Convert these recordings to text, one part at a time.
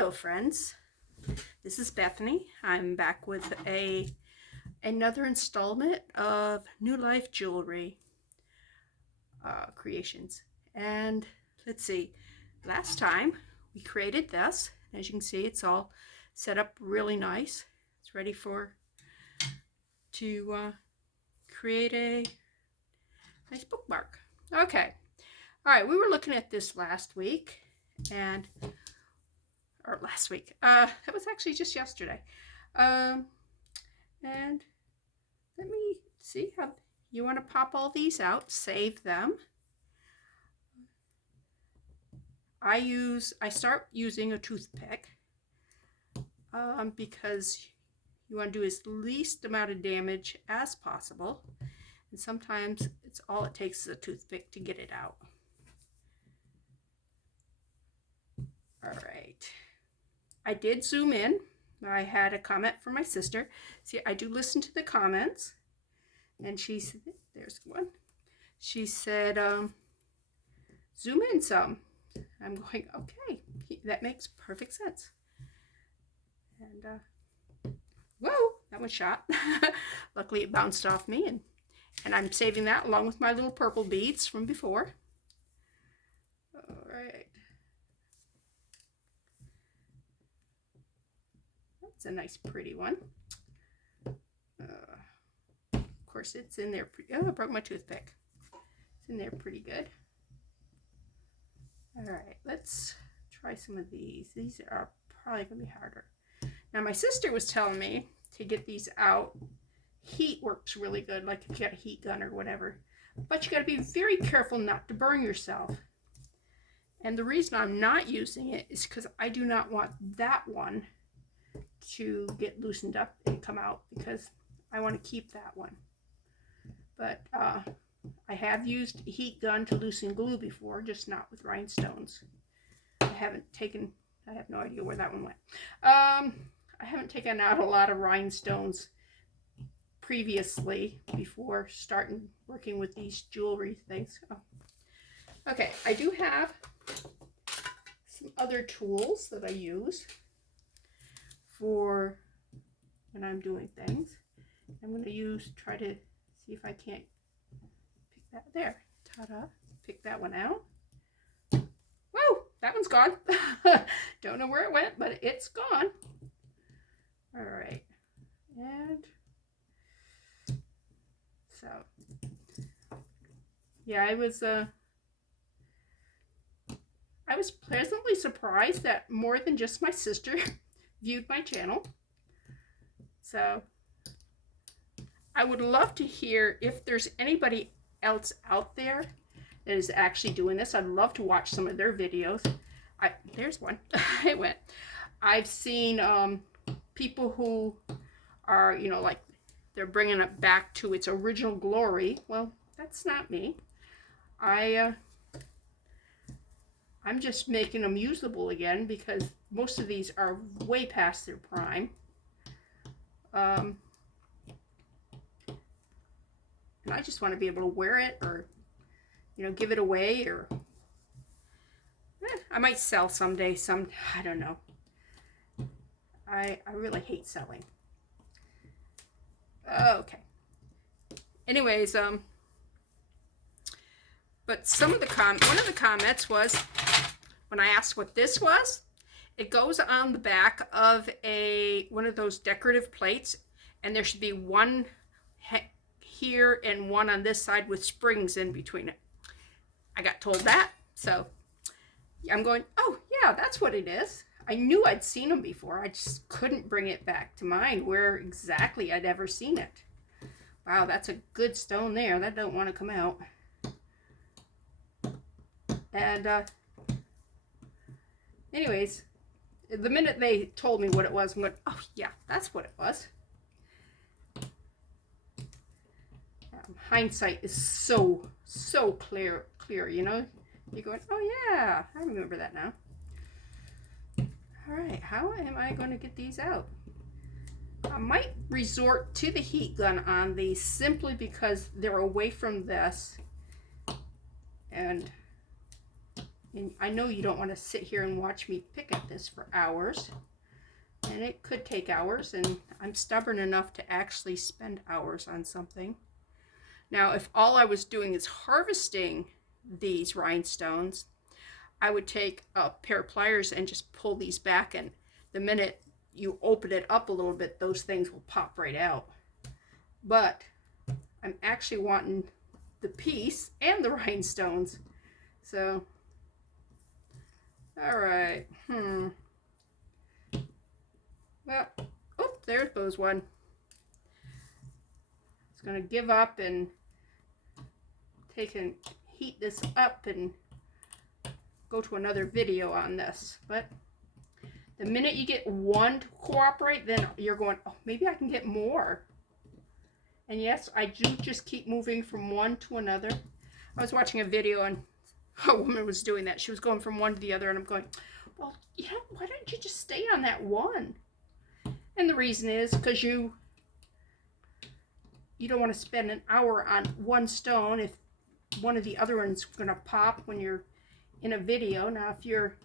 Hello friends, this is Bethany. I'm back with another installment of New Life Jewelry creations. And let's see, last time we created this. As you can see, it's all set up really nice. It's ready to create a nice bookmark. Okay, all right, we were looking at this last week or last week. That was actually just yesterday. And let me see how you want to pop all these out, save them. I start using a toothpick because you want to do as least amount of damage as possible. And sometimes it takes is a toothpick to get it out. All right. I did zoom in. I had a comment from my sister. See, I do listen to the comments. And she said, there's one. She said, zoom in some. I'm going, okay, that makes perfect sense. And, whoa, that one shot. Luckily it bounced off me. And I'm saving that along with my little purple beads from before. All right. It's a nice pretty one. Of course it's in there. Oh, I broke my toothpick. It's in there pretty good. All right, let's try some of these. These are probably gonna be harder. Now my sister was telling me to get these out. Heat works really good, like if you got a heat gun or whatever. But you gotta be very careful not to burn yourself. And the reason I'm not using it is because I do not want that one to get loosened up and come out, because I want to keep that one. But I have used a heat gun to loosen glue before, just not with rhinestones. I have no idea where that one went. I haven't taken out a lot of rhinestones previously before starting working with these jewelry things. Oh. Okay, I do have some other tools that I use for when I'm doing things. I'm going to try to see if I can't pick that there. Ta-da! Pick that one out. Whoa! That one's gone. Don't know where it went, but it's gone. All right. And so, yeah, I was pleasantly surprised that more than just my sister viewed my channel. So I would love to hear if there's anybody else out there that is actually doing this. I'd love to watch some of their videos. There's one. It went. I've seen people who are, like they're bringing it back to its original glory. Well, that's not me. I'm just making them usable again because most of these are way past their prime. And I just want to be able to wear it or, give it away, or I might sell someday. I don't know. I really hate selling. Okay. Anyways, but one of the comments was, when I asked what this was, it goes on the back of one of those decorative plates, and there should be one here and one on this side with springs in between it. I got told that, so I'm going, oh yeah, that's what it is. I knew I'd seen them before. I just couldn't bring it back to mind where exactly I'd ever seen it. Wow, that's a good stone there. That don't want to come out. And anyways, the minute they told me what it was, I'm going, oh yeah, that's what it was. Hindsight is so clear, you're going, oh yeah, I remember that now. All right, how am I going to get these out? I might resort to the heat gun on these simply because they're away from this, and And I know you don't want to sit here and watch me pick at this for hours. And it could take hours, and I'm stubborn enough to actually spend hours on something. Now, if all I was doing is harvesting these rhinestones, I would take a pair of pliers and just pull these back, and the minute you open it up a little bit, those things will pop right out. But I'm actually wanting the piece and the rhinestones. So, all right. Well, oh, there goes one. It's going to give up and take and heat this up and go to another video on this. But the minute you get one to cooperate, then you're going, oh, maybe I can get more. And yes, I do just keep moving from one to another. I was watching a video and a woman was doing that. She was going from one to the other, and I'm going, well, yeah, why don't you just stay on that one? And the reason is because you don't want to spend an hour on one stone if one of the other ones going to pop when you're in a video. Now, if you're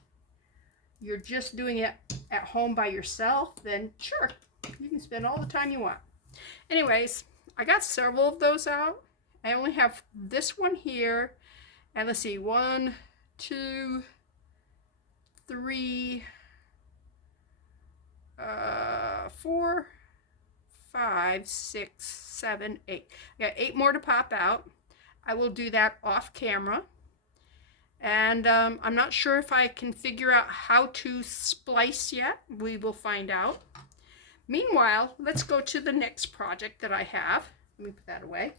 just doing it at home by yourself, then sure, you can spend all the time you want. Anyways, I got several of those out. I only have this one here, and let's see, 1, 2, 3, 4, 5, 6, 7, 8. I got 8 more to pop out. I will do that off camera. And I'm not sure if I can figure out how to splice yet. We will find out. Meanwhile, let's go to the next project that I have. Let me put that away.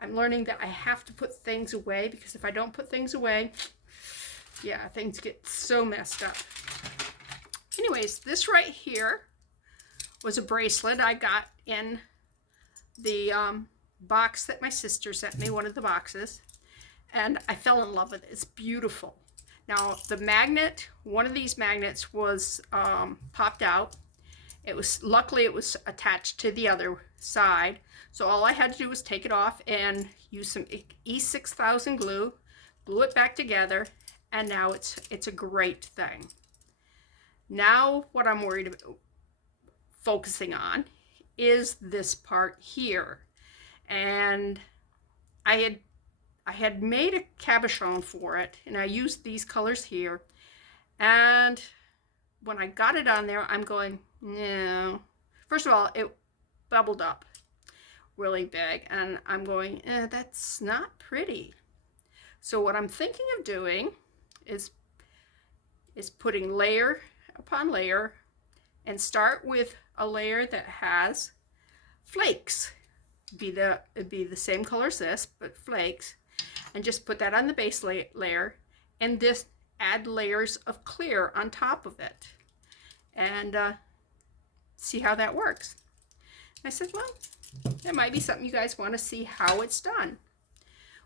I'm learning that I have to put things away, because if I don't put things away, yeah, things get so messed up. Anyways, this right here was a bracelet I got in the box that my sister sent me, one of the boxes, and I fell in love with it. It's beautiful. Now, the magnet, one of these magnets was popped out. Luckily it was attached to the other side, so all I had to do was take it off and use some E6000 glue it back together, and now it's a great thing. Now what I'm worried about focusing on is this part here, and I had made a cabochon for it, and I used these colors here, and when I got it on there, I'm going, no. First of all, it bubbled up really big, and I'm going, that's not pretty. So what I'm thinking of doing is putting layer upon layer, and start with a layer that has flakes. It'd be the same color as this, but flakes, and just put that on the base layer, and this add layers of clear on top of it, and see how that works. I said, well, that might be something you guys want to see how it's done.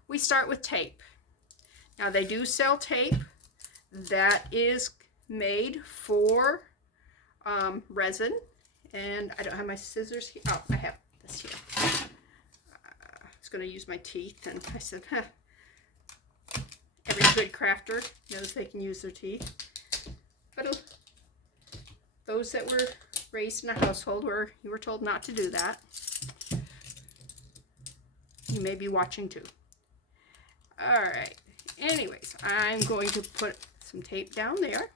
We start with tape. Now, they do sell tape that is made for resin, and I don't have my scissors here. Oh, I have this here. I was going to use my teeth, and I said, every good crafter knows they can use their teeth. But those that were raised in a household where you were told not to do that, you may be watching too. All right. Anyways, I'm going to put some tape down there,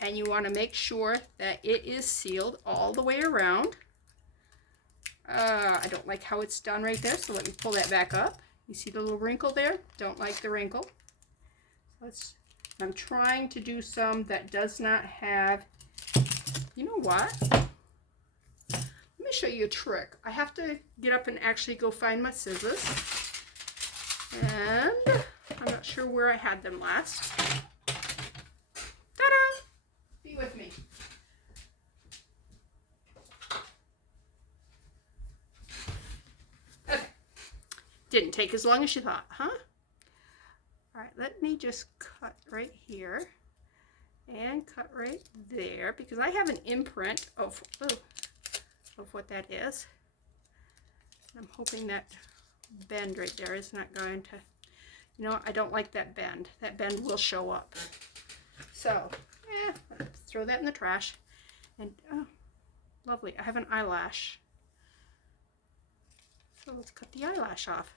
and you want to make sure that it is sealed all the way around. I don't like how it's done right there, so let me pull that back up. You see the little wrinkle there? Don't like the wrinkle. I'm trying to do some that does not have, you know what? Let me show you a trick. I have to get up and actually go find my scissors. And I'm not sure where I had them last. Ta-da! Be with me. Okay. Didn't take as long as you thought, huh? All right, let me just cut right here and cut right there, because I have an imprint of what that is. I'm hoping that bend right there is not going to You know, I don't like that bend. That bend will show up. So, let's throw that in the trash. And, oh, lovely. I have an eyelash. So let's cut the eyelash off.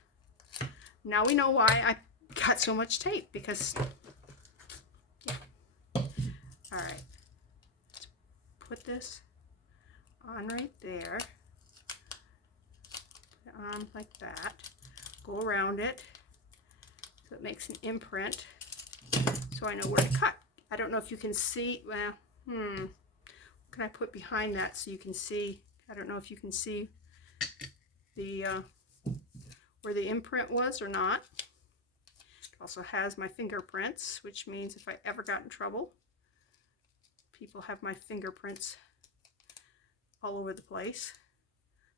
Now we know why I got so much tape, because, yeah. All right. Let's put this on right there. Put it on like that. Go around it so it makes an imprint, so I know where to cut. I don't know if you can see, well, what can I put behind that so you can see? I don't know if you can see the where the imprint was or not. It also has my fingerprints, which means if I ever got in trouble, people have my fingerprints all over the place.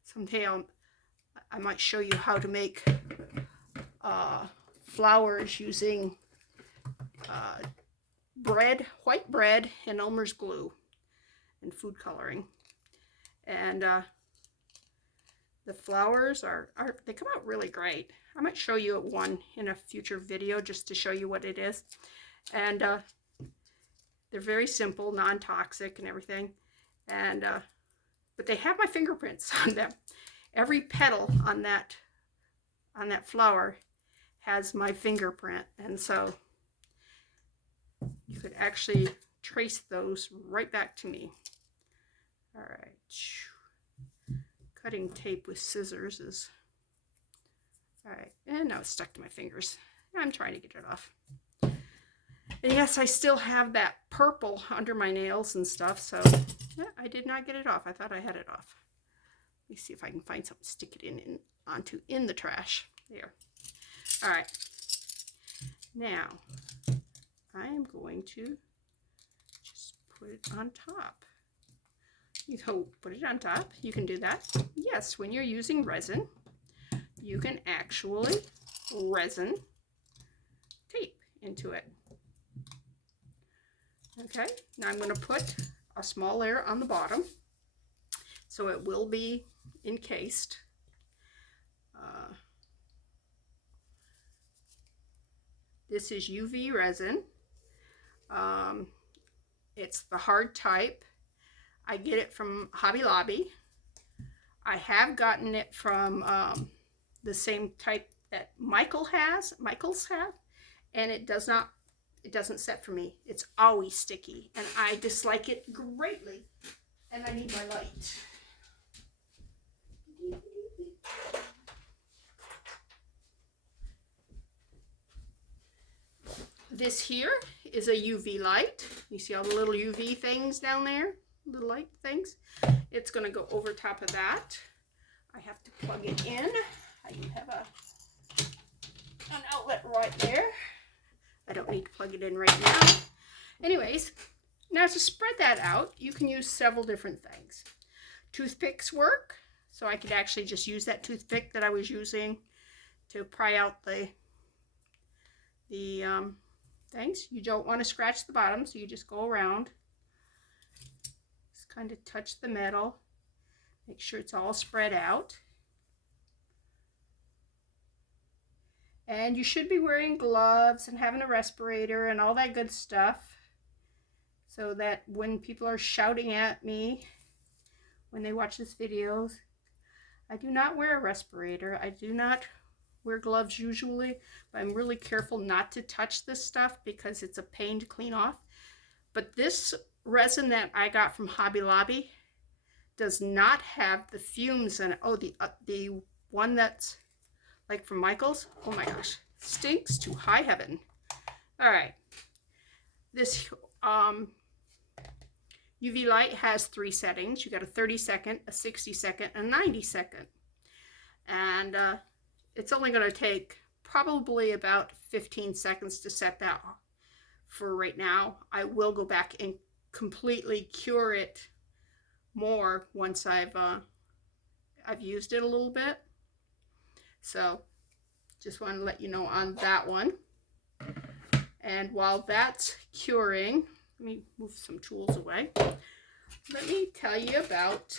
Someday I might show you how to make flowers using white bread and Elmer's glue and food coloring. And the flowers they come out really great. I might show you one in a future video just to show you what it is. And they're very simple, non-toxic and everything. And but they have my fingerprints on them. Every petal on that flower has my fingerprint, and so you could actually trace those right back to me. All right, cutting tape with scissors is all right, and now it's stuck to my fingers. I'm trying to get it off. And yes, I still have that purple under my nails and stuff, so yeah, I did not get it off. I thought I had it off. Let me see if I can find something to stick it in the trash. There. All right. Now, I am going to just put it on top. You go put it on top. You can do that. Yes, when you're using resin, you can actually resin tape into it. Okay, now I'm going to put a small layer on the bottom, so it will be encased. This is UV resin. It's the hard type. I get it from Hobby Lobby. I have gotten it from the same type that Michael's have, and it doesn't set for me. It's always sticky, and I dislike it greatly. And I need my light. This here is a UV light. You see all the little UV things down there? Little light things. It's going to go over top of that. I have to plug it in. I do have an outlet right there. I don't need to plug it in right now. Anyways, now to spread that out, you can use several different things. Toothpicks work, so I could actually just use that toothpick that I was using to pry out the things. You don't want to scratch the bottom, so you just go around. Just kind of touch the metal. Make sure it's all spread out. And you should be wearing gloves and having a respirator and all that good stuff, so that when people are shouting at me when they watch this video, I do not wear a respirator. I do not wear gloves usually, but I'm really careful not to touch this stuff because it's a pain to clean off. But this resin that I got from Hobby Lobby does not have the fumes in it. Oh, the one that's like from Michael's, oh my gosh, stinks to high heaven. All right, this UV light has 3 settings. You got a 30-second, a 60-second, and a 90-second. And it's only going to take probably about 15 seconds to set that for right now. I will go back and completely cure it more once I've used it a little bit. So just want to let you know on that one. And while that's curing, let me move some tools away. Let me tell you about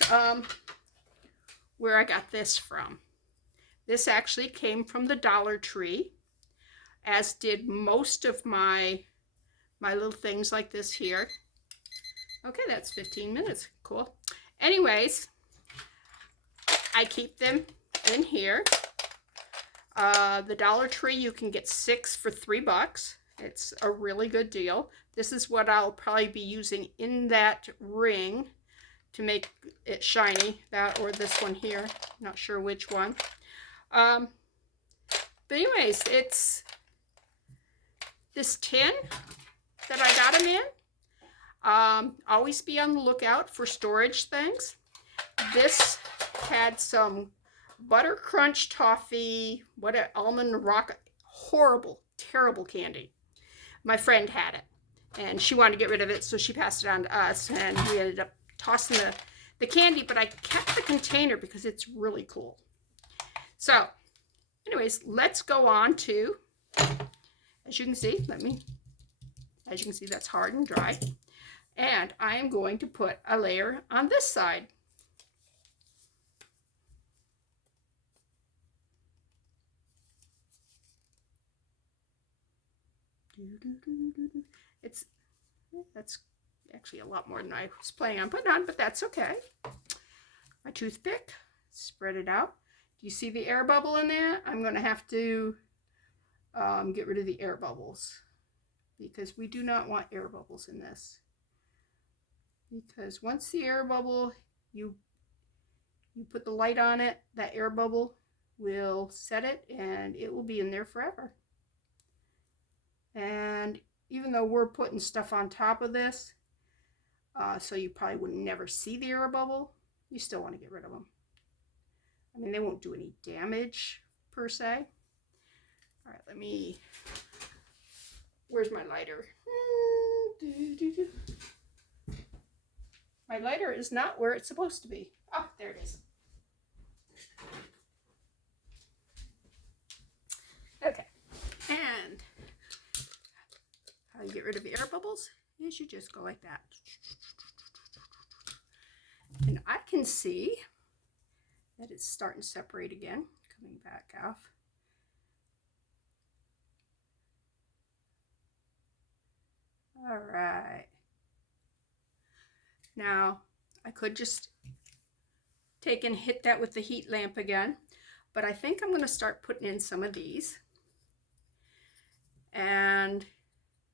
where I got this from. This actually came from the Dollar Tree, as did most of my little things like this here. Okay, that's 15 minutes. Cool. Anyways, I keep them in here. The Dollar Tree, you can get 6 for $3. It's a really good deal. This is what I'll probably be using in that ring to make it shiny. That or this one here. Not sure which one. But anyways, it's this tin that I got them in. Always be on the lookout for storage things. This had some butter crunch toffee, what an almond rock, horrible, terrible candy. My friend had it, and she wanted to get rid of it, so she passed it on to us, and we ended up tossing the candy, but I kept the container because it's really cool. So, anyways, let's go on to, as you can see, as you can see, that's hard and dry, and I am going to put a layer on this side. That's actually a lot more than I was planning on putting on, but that's okay. My toothpick, spread it out. Do you see the air bubble in there? I'm going to have to get rid of the air bubbles because we do not want air bubbles in this. Because once the air bubble, you put the light on it, that air bubble will set it and it will be in there forever. And even though we're putting stuff on top of this, so you probably would never see the air bubble, you still want to get rid of them. I mean, they won't do any damage per se. All right, where's my lighter? My lighter is not where it's supposed to be. Oh, there it is. Okay, and how you get rid of the air bubbles is you just go like that. And I can see that it's starting to separate again, coming back off. All right. Now, I could just take and hit that with the heat lamp again, but I think I'm going to start putting in some of these. And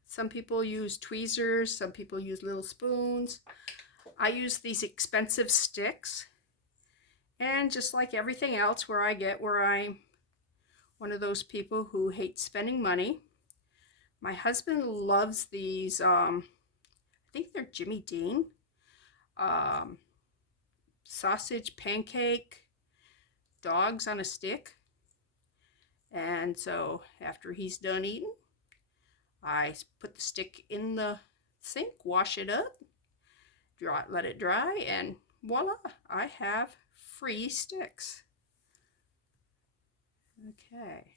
some people use tweezers, some people use little spoons. I use these expensive sticks. And just like everything else where I'm one of those people who hate spending money. My husband loves these, I think they're Jimmy Dean. Sausage pancake dogs on a stick. And so after he's done eating, I put the stick in the sink, wash it up, let it dry, and voila, I have free sticks. Okay.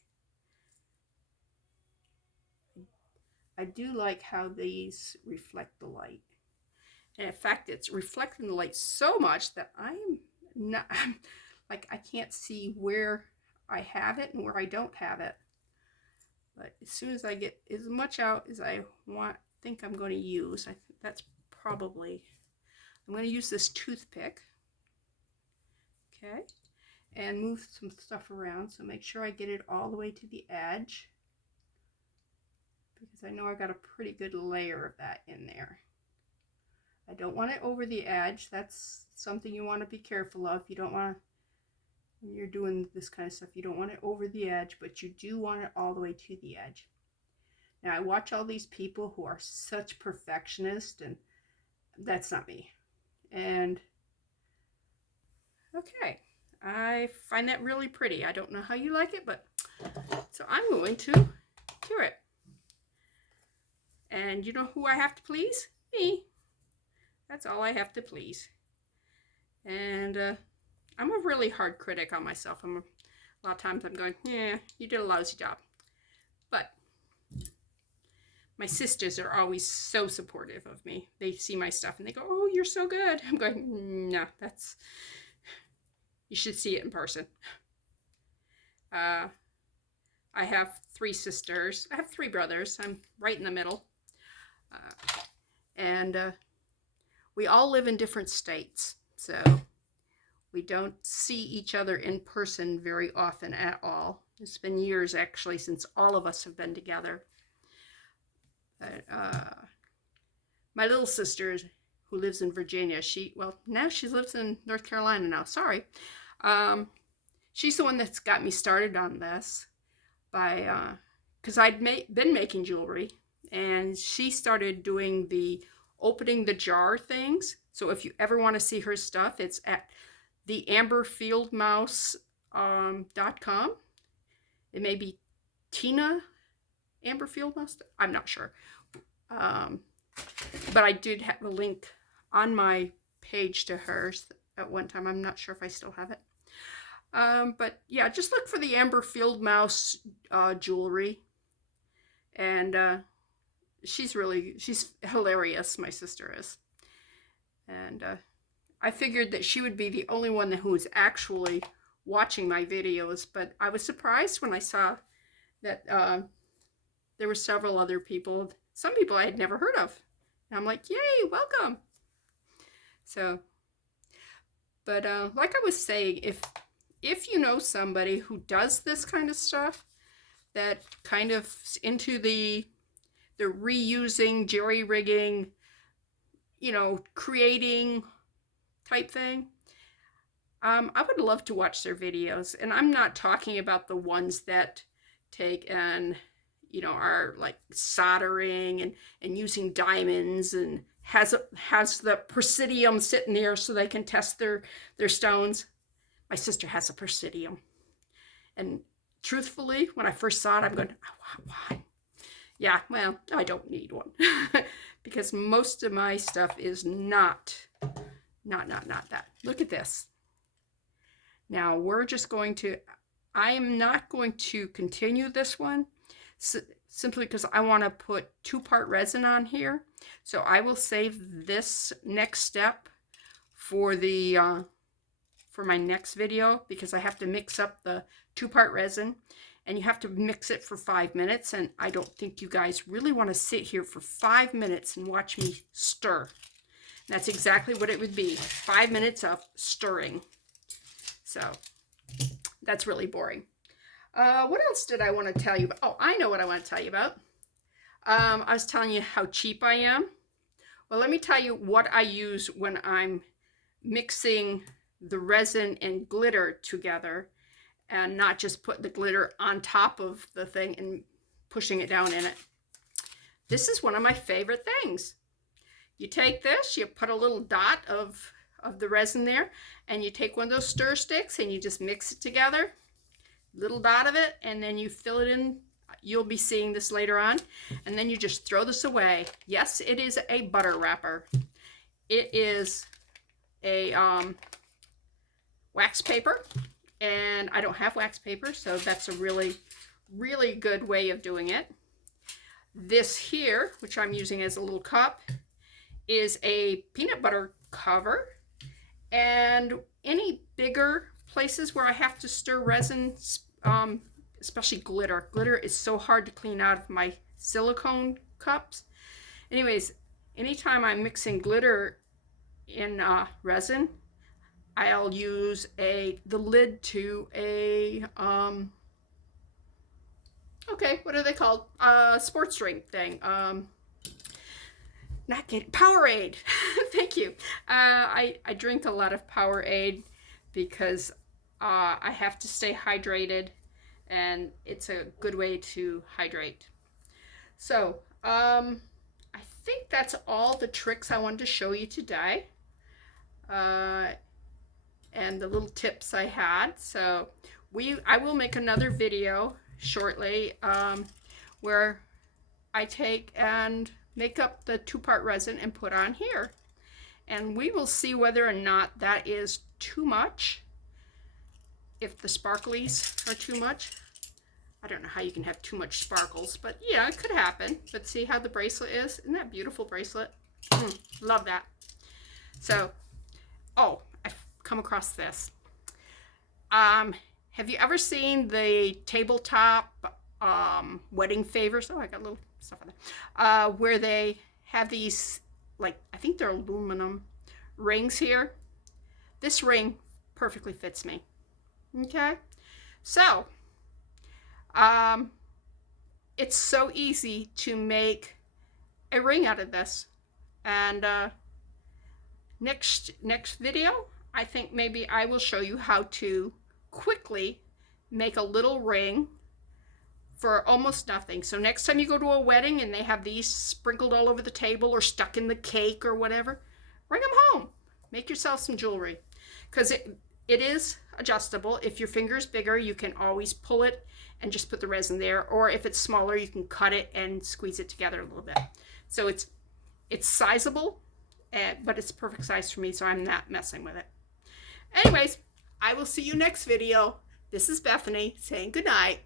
I do like how these reflect the light. And in fact, it's reflecting the light so much that I'm like, I can't see where I have it and where I don't have it. But as soon as I get as much out as I think I'm going to use, I think that's probably, I'm going to use this toothpick. Okay. And move some stuff around. So make sure I get it all the way to the edge, because I know I got a pretty good layer of that in there. I don't want it over the edge. That's something you want to be careful of. You don't want to, when you're doing this kind of stuff, you don't want it over the edge, but you do want it all the way to the edge. Now I watch all these people who are such perfectionists, and that's not me. And okay, I find that really pretty. I don't know how you like it, but so I'm going to cure it. And you know who I have to please? Me. That's all I have to please. And I'm a really hard critic on myself. A lot of times I'm going, yeah, you did a lousy job. But my sisters are always so supportive of me. They see my stuff and they go, oh, you're so good. I'm going, no, you should see it in person. I have 3 sisters. I have 3 brothers. I'm right in the middle. And we all live in different states. So we don't see each other in person very often at all. It's been years actually since all of us have been together. But my little sister, who lives in Virginia, now she lives in North Carolina now. Sorry. She's the one that's got me started on this because I'd been making jewelry, and she started doing the opening the jar things. So if you ever want to see her stuff, it's at theamberfieldmouse.com. It may be Tina Amberfieldmouse. I'm not sure. But I did have a link on my page to hers at one time. I'm not sure if I still have it. But yeah, just look for the Amber Fieldmouse jewelry. And she's hilarious, my sister is. And I figured that she would be the only one who was actually watching my videos, but I was surprised when I saw that there were several other people, some people I had never heard of. And I'm like, yay, welcome. So, but like I was saying, if you know somebody who does this kind of stuff, that kind of into the reusing, jerry-rigging, creating type thing, I would love to watch their videos. And I'm not talking about the ones that take and are like soldering and using diamonds and has the presidium sitting there so they can test their stones. My sister has a presidium, and truthfully, when I first saw it, I'm going, I want one. Yeah, well, I don't need one because most of my stuff is not that. Look at this. Now we're just going to, I am not going to continue this one simply because I want to put 2-part resin on here. So I will save this next step for for my next video, because I have to mix up the 2-part resin, and you have to mix it for 5 minutes. And I don't think you guys really want to sit here for 5 minutes and watch me stir. That's exactly what it would be. 5 minutes of stirring. So that's really boring. What else did I want to tell you about? Oh, I know what I want to tell you about. I was telling you how cheap I am. Well, let me tell you what I use when I'm mixing the resin and glitter together, and not just put the glitter on top of the thing and pushing it down in it. This is one of my favorite things. You take this, you put a little dot of the resin there, and you take one of those stir sticks and you just mix it together, little dot of it, and then you fill it in. You'll be seeing this later on, and then you just throw this away. Yes, it is a butter wrapper. It is a wax paper, and I don't have wax paper, so that's a really, really good way of doing it. This here, which I'm using as a little cup, is a peanut butter cover. And any bigger places where I have to stir resin, especially glitter. Glitter is so hard to clean out of my silicone cups. Anyways, anytime I'm mixing glitter in resin, I'll use the lid to a okay, what are they called? Sports drink thing. Not getting Powerade. Thank you. I drink a lot of Powerade because I have to stay hydrated, and it's a good way to hydrate. So I think that's all the tricks I wanted to show you today, and the little tips I had. So I will make another video shortly where I take and make up the 2-part resin and put on here, and we will see whether or not that is too much. If the sparklies are too much, I don't know how you can have too much sparkles, but yeah, it could happen. But see how the bracelet is? Isn't that beautiful bracelet? Love that. So, oh, I've come across this. Have you ever seen the tabletop wedding favors. Oh, I got little stuff on there. Where they have these, like, I think they're aluminum rings here. This ring perfectly fits me. Okay, so it's so easy to make a ring out of this. And next video, I think maybe I will show you how to quickly make a little ring for almost nothing. So next time you go to a wedding and they have these sprinkled all over the table or stuck in the cake or whatever, bring them home. Make yourself some jewelry, because it is adjustable. If your finger is bigger, you can always pull it and just put the resin there, or if it's smaller, you can cut it and squeeze it together a little bit. So it's sizable, but it's perfect size for me, so I'm not messing with it. Anyways, I will see you next video. This is Bethany saying good night.